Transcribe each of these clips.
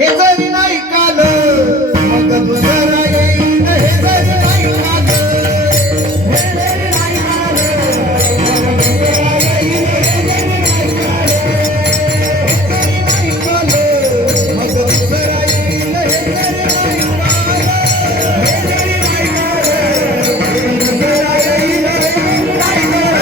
हे जरी नाही काल मग बरा येईल हे जरी नाही काल हे जरी नाही काल मग बरा येईल हे जरी नाही काल हे जरी नाही काल मग बरा येईल हे जरी नाही काल हे जरी नाही काल मग बरा येईल हे जरी नाही काल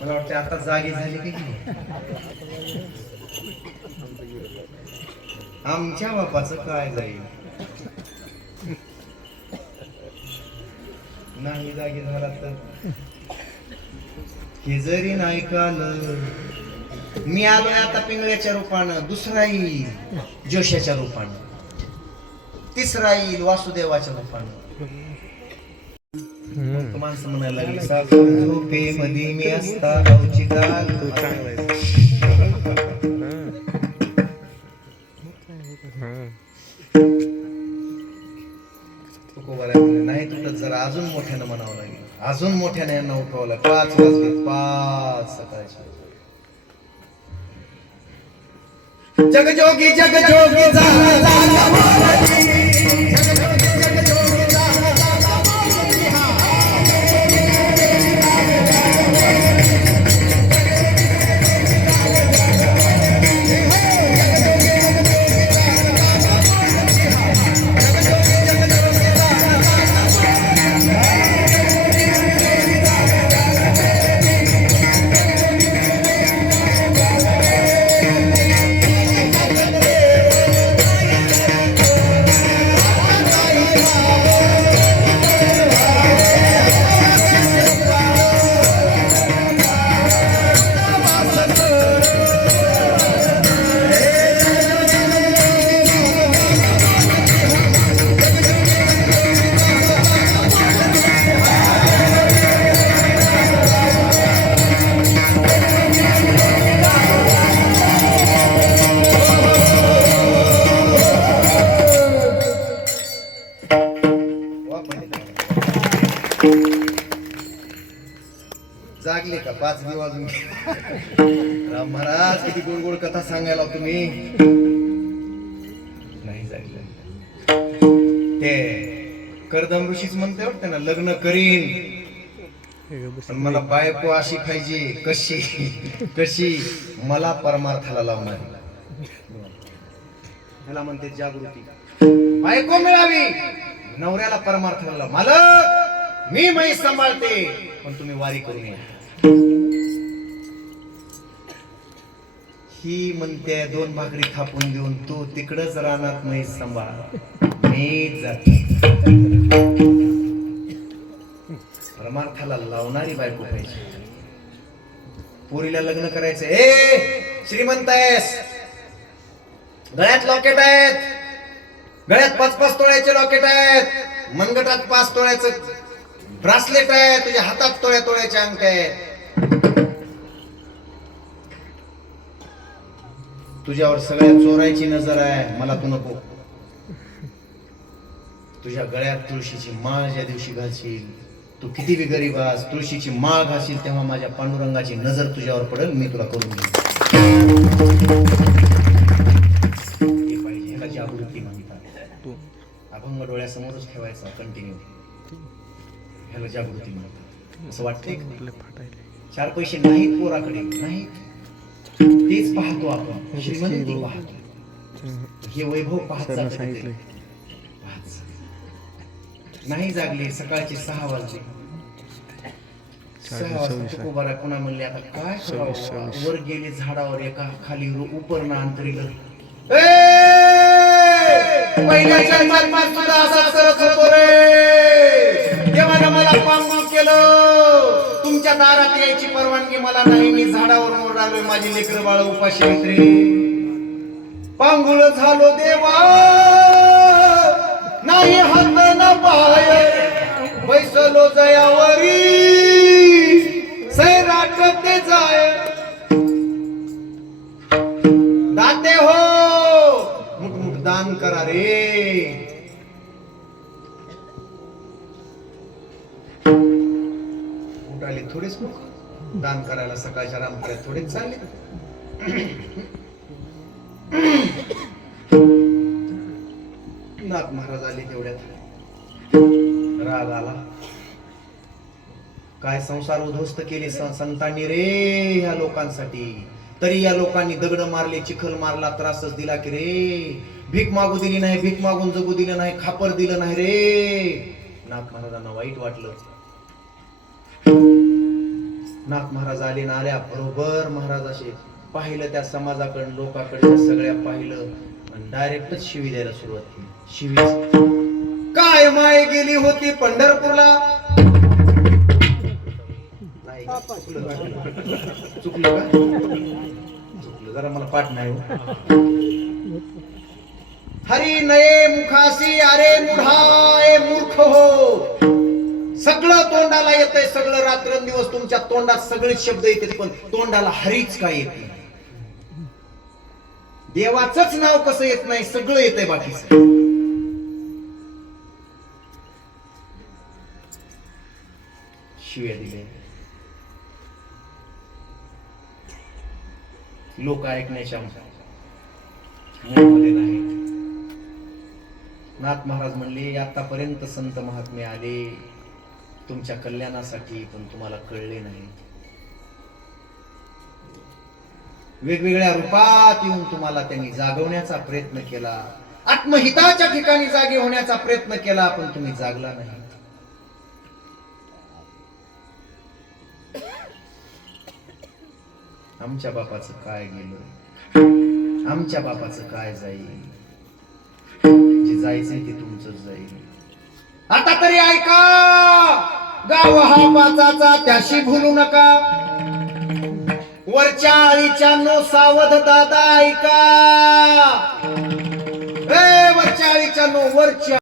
मला वाटतं आता जागी झाली की नाही? आमच्या बापाचं काय जाईल नाही जागी झाला तर हे जरी नाही काल मी आलोय आता पिंगळ्याच्या रूपानं, दुसरा येईल जोशाच्या रूपानं, तिसरा येईल वासुदेवाच्या रूपानं. माणसं म्हणायला लागली साखर झोपे मध्ये मी असता गावची गाल नाही तुटत, जरा अजून मोठ्यानं म्हणावं लागेल, अजून मोठ्याने यांना उठवावं लागेल. 5 वाजले, 5 सकाळचे. जगजोगी जगजोगी जागले का? 5 वाजून राम महाराज किती गोड गोड कथा सांगायला तुम्ही. नाही जागले. ते कर्दम ऋषीच म्हणते वाटतं ना, लग्न करीन पण मला बायको अशी पाहिजे, कशी कशी मला परमार्थाला लावणारी. ह्याला म्हणते जागृती. बायको मिळावी, नवऱ्याला परमार्थाला लाव. मालक मी म्हैस सांभाळते पण तुम्ही वारी करून या. ही म्हणते 2 भाकरी थापून देऊन तू तिकडच रानात म्हैस सांभाळ, मी जाते. परमार्थाला लावणारी बायको पाहिजे. पोरीला लग्न करायचं. ए श्रीमंत आहेस, गळ्यात लॉकेट आहेत, गळ्यात 5-5 तोळ्याचे लॉकेट आहेत, मनगटात 5 तोळ्याचं ब्रासलेट आहे, तुझ्या हातात तोळ्याचे अंक आहेत. तुझ्यावर सगळ्या चोरायची नजर आहे, मला तू नको. तुझ्या गळ्यात तुळशीची माळ ज्या दिवशी घालशील, तू किती बी गरीब आस, तुळशीची माळ घालशील तेव्हा माझ्या पांडुरंगाची नजर तुझ्यावर पडेल, मी तुला करून देईन. हे पाहिजे, ह्याला जागृती म्हणतात. अभंग डोळ्यासमोरच ठेवायचा कंटिन्यू, ह्याला जागृती म्हणतात. असं वाटतंय 4 पैसे नाहीत पोराकडे, नाहीत, तेच पाहतो आपण, श्रीमंती पाहतो, हे वैभव पाहत जात. नाही जागले. सकाळचे 6 वाजले. 6 वाजता तुकोबारा कोणा म्हणले आता काय करावं. वर गेले झाडावर, एका खाली उपरणं अंतरील. पहिल्याच्या जन्मात सुद्धा असाच करत होतो रे, देवानं मला पांगुळ केलं. तुमच्या दारात यायची परवानगी मला नाही, मी झाडावर मोर आलोय, माझी लेकरं बाळ उपाशी आहेत रे. पांगुळ झालो देवा, नाही हात न पाय, बैसलो जयावरी. सैराट ते जाय दाते हो मुठ दान करा रे. उठाले थोडेच लोक दान करायला सकाळच्या रामकड्यात थोडेच चालले. नाथ महाराज आले तेवढ्यात राग आला. काय संसार उद्ध्वस्त केले संतांनी रे या लोकांसाठी. तरी या लोकांनी दगड मारले, चिखल मारला, त्रासच दिला की रे. भीक मागू दिली नाही, भीक मागून जगू दिलं नाही, खापर दिलं नाही रे. नाथ महाराजांना वाईट वाटलं. नाथ महाराज आले ना आल्या बरोबर महाराज असे पाहिलं त्या समाजाकडे, लोकांकडे सगळ्या पाहिलं आणि डायरेक्टच शिवी द्यायला सुरुवात केली. शिवी काय माय गेली होती पंढरपूरला. चुकलं का? चुकलं जरा मला पाठ नाही हो. हरी नये मुखासी अरे मुढाए मूर्ख हो. सगळं तोंडाला येतंय, सगळं रात्रंदिवस तुमच्या तोंडात सगळेच शब्द येते, पण तोंडाला हरीच काय येत नाही. देवाचंच नाव कसं येत नाही, सगळं येतंय बाकीचं. शिव्या दिले. लोक ऐकण्याच्या मध्ये नाही. नाथ महाराज म्हणले आतापर्यंत संत महात्मे आले तुमच्या कल्याणासाठी, पण तुम्हाला कळले नाही. वेगवेगळ्या रूपात येऊन तुम्हाला त्यांनी जागवण्याचा प्रयत्न केला, आत्महिताच्या ठिकाणी जागे होण्याचा प्रयत्न केला, पण तुम्ही जागला नाही. आमच्या बापाचं काय गेलं, आमच्या बापाचं काय जाईल. जे जायचंय ते तुमचंच जाईल. आता तरी ऐका, गाव हा पाचाचा त्याशी भूलू नका. वरच्या आळीच्या नो सावध दादा ऐका. वरच्या आळीच्या नो वरच्या